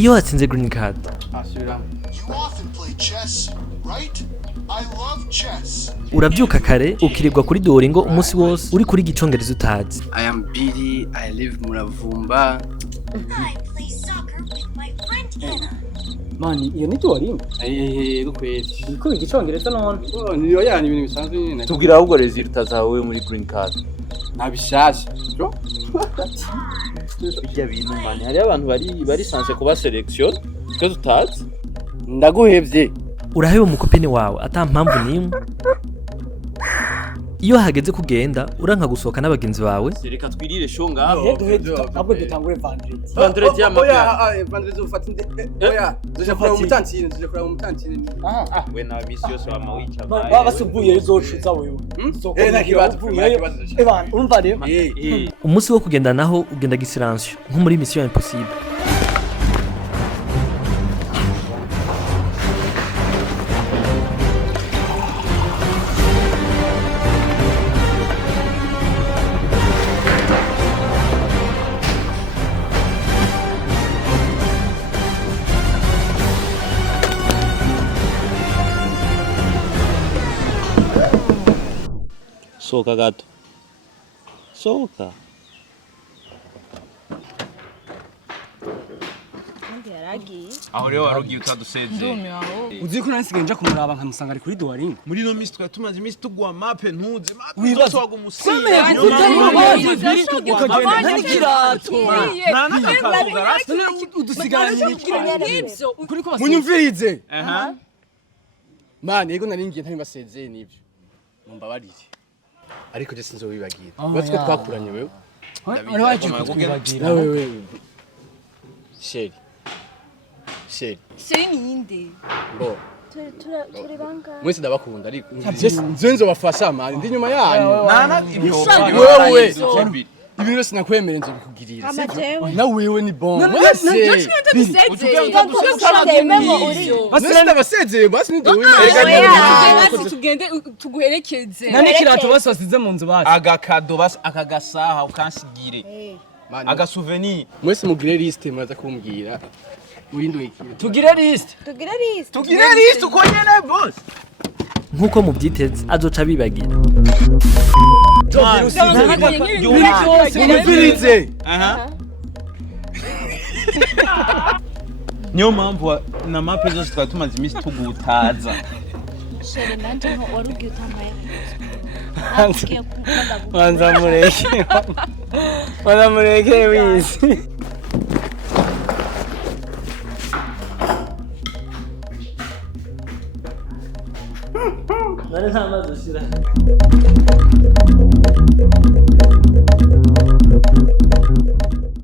iyo watsinze green card urabyuka kare ukirirwa kuri Duolingo umunsi wose uri kuri gicongereza utazi. I am Billy, I live Muravumba. Mani, iyo ni Duolingo? Yego kweli. Iko igicongereza none. Niyo yani ibintu bisanzwe nyine. Tubwira ahubwo resulta zawe muri green card. Nabishaje. Bro. Bijya bintu mani. Hari abantu bari sanse kuba selection. Twe tutazi. Ndaguhevye. Uraheba umukopene wawe ata mpamvu nimwe. Iyo hageze kugenda uranka gusohoka n'abagenzi bawe. Reka twirire show ngaho. Ntabwo dutangure vendredi. Vendredi ya Oya, vendredi ufata oya, tuje kuraba umutantine. We na misi yose wama wica baye. Baba basubuye izocuza wewe. Ntakibazo. Evan, urumva rero. Umunsi wo kugenda naho ugenda gisiransiyo nko muri mission impossible. Soka gato. Soka. Aho rero warugiye utaduseze. Uzi ko nansigaye nja kumuraba nkamusanga ari kuri Duolingo. Muri no misi twatumaze imisi tugwa mape ntuze mape Wibaza. twaga umusinga. Ukagenda n'ikirato. Udusigaranye n'ibyo. Kuri ko munyumvirize. Mani, yego naringiye ntari basezeye nibyo. Mumbabarire. Ariko je sinzobibagira. Batwe twakuranye wewe. Uri waje kutwibagira. Wewe. Sheri. Sheri ni inde? Bo. Turi banga. Mwese ndabakunda ariko nzenzo bafasha mani ndi nyuma yanyu. Nana ibyo. Wewe. Ibintu byose nakwemere nzo bikugirira. Na wewe ni bon. Mwese. Basi ndabasezeye basi ni wewe. Tugende tuguherekeze. Nani kirato basasize mu nzu basi. Agakado basi akagasaha ukansigire. Aga souvenir. Mwese mugire liste muraza kumbwira. Tugire liste. Tugire liste uko nyene boss. Nkuko mubyiteze azoca bibagira. Munyumvirize. Niyo mpamvu na mape zose twatumaze imisi tugutaza. Sheri nanje warugiye utambaye. Wanza mureke wizi. Nari nta mazi ushira.